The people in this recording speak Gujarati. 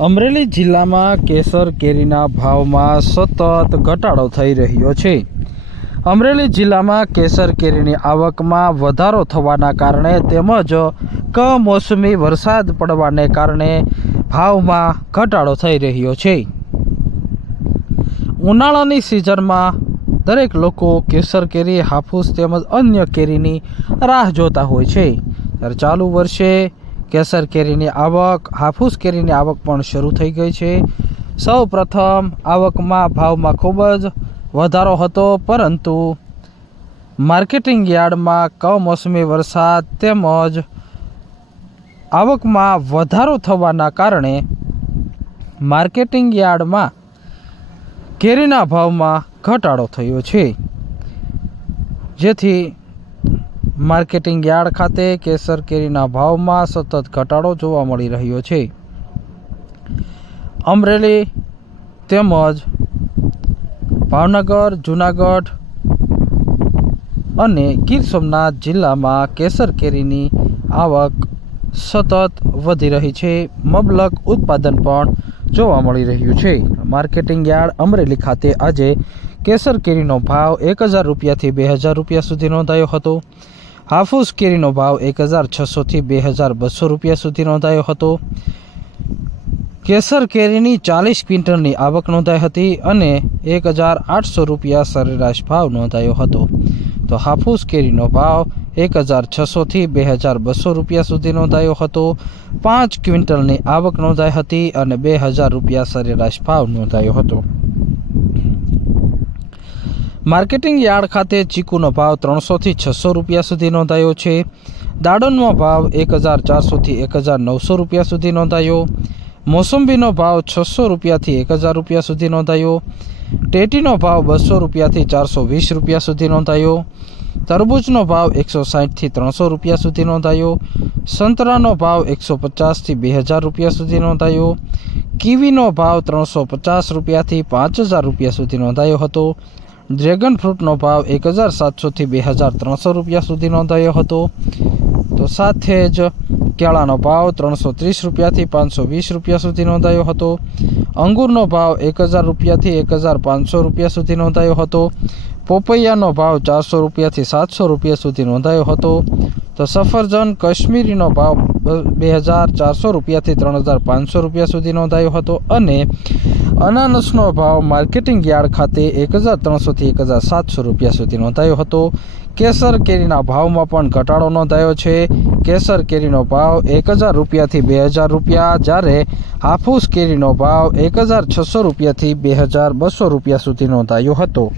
અમરેલી જિલ્લામાં કેસર કેરીના ભાવમાં સતત ઘટાડો થઈ રહ્યો છે. અમરેલી જિલ્લામાં કેસર કેરીની આવકમાં વધારો થવાના કારણે તેમજ કમોસમી વરસાદ પડવાને કારણે ભાવમાં ઘટાડો થઈ રહ્યો છે. ઉનાળાની સિઝનમાં દરેક લોકો કેસર કેરી, હાફૂસ તેમજ અન્ય કેરીની રાહ જોતા હોય છે. ત્યારે ચાલુ વર્ષે કેસર કેરીની આવક, હાફૂસ કેરીની આવક પણ શરૂ થઈ ગઈ છે. સૌ પ્રથમ આવકમાં ભાવમાં ખૂબ જ વધારો હતો, પરંતુ માર્કેટિંગ યાર્ડમાં કમોસમી વરસાદ તેમજ આવકમાં વધારો થવાના કારણે માર્કેટિંગ યાર્ડમાં કેરીના ભાવમાં ઘટાડો થયો છે. જેથી માર્કેટિંગ યાર્ડ ખાતે કેસર કેરીના ભાવમાં સતત ઘટાડો જોવા મળી રહ્યો છે. અમરેલી તેમજ ભાવનગર, જુનાગઢ અને ગીર સોમનાથ જિલ્લામાં કેસર કેરીની આવક સતત વધી રહી છે. મબલક ઉત્પાદન પણ જોવા મળી રહ્યું છે. માર્કેટિંગ યાર્ડ અમરેલી ખાતે આજે કેસર કેરીનો ભાવ એક હજાર રૂપિયાથી બે હજાર રૂપિયા સુધી નોંધાયો હતો. હાફૂસ કેરીનો ભાવ એક હજાર છસોથી બે હજાર બસો રૂપિયા સુધી નોંધાયો હતો. કેસર કેરીની ચાલીસ ક્વિન્ટલની આવક નોંધાઈ હતી અને એક હજાર આઠસો રૂપિયા સરેરાશ ભાવ નોંધાયો હતો. તો હાફૂસ કેરીનો ભાવ એક હજાર છસોથી બે હજાર બસો રૂપિયા સુધી નોંધાયો હતો. પાંચ ક્વિન્ટલની આવક નોંધાઈ હતી અને બે હજાર રૂપિયા સરેરાશ ભાવ નોંધાયો હતો. માર્કેટિંગ યાર્ડ ખાતે ચીકુનો ભાવ ત્રણસોથી છસો રૂપિયા સુધી નોંધાયો છે. દાડમનો ભાવ એક હજાર ચારસોથી એક હજાર નવસો રૂપિયા સુધી નોંધાયો. મોસંબીનો ભાવ છસો રૂપિયાથી એક હજાર રૂપિયા સુધી નોંધાયો. ટેટીનો ભાવ બસો રૂપિયાથી ચારસો વીસ રૂપિયા સુધી નોંધાયો. તરબૂચનો ભાવ એકસો સાઠથી ત્રણસો રૂપિયા સુધી નોંધાયો. સંતરાનો ભાવ એકસો પચાસથી બે હજાર રૂપિયા સુધી નોંધાયો. કીવીનો ભાવ ત્રણસો પચાસ રૂપિયાથી પાંચ હજાર રૂપિયા સુધી નોંધાયો હતો. ડ્રેગન ફ્રૂટનો ભાવ એક હજાર સાતસોથી બે હજાર ત્રણસો રૂપિયા સુધી નોંધાયો હતો. તો સાથે જ કેળાનો ભાવ ત્રણસો ત્રીસ રૂપિયાથી પાંચસો વીસ રૂપિયા સુધી નોંધાયો હતો. અંગૂરનો ભાવ એક હજાર રૂપિયાથી એક હજાર પાંચસો રૂપિયા સુધી નોંધાયો હતો. પોપૈયાનો ભાવ ચારસો રૂપિયાથી સાતસો રૂપિયા સુધી નોંધાયો હતો. તો સફરજન કાશ્મીરીનો ભાવ બે હજાર ચારસો રૂપિયાથી ત્રણ હજાર પાંચસો રૂપિયા સુધી નોંધાયો હતો અને અનાનસનો ભાવ માર્કેટિંગ યાર્ડ ખાતે એક હજાર ત્રણસોથી એક હજાર સાતસો રૂપિયા સુધી નોંધાયો હતો. કેસર કેરીના ભાવમાં પણ ઘટાડો નોંધાયો છે. કેસર કેરીનો ભાવ એક હજાર રૂપિયાથી બે હજાર રૂપિયા, જ્યારે હાફૂસ કેરીનો ભાવ એક હજાર છસો રૂપિયાથી બે હજાર બસો રૂપિયા સુધી નોંધાયો હતો.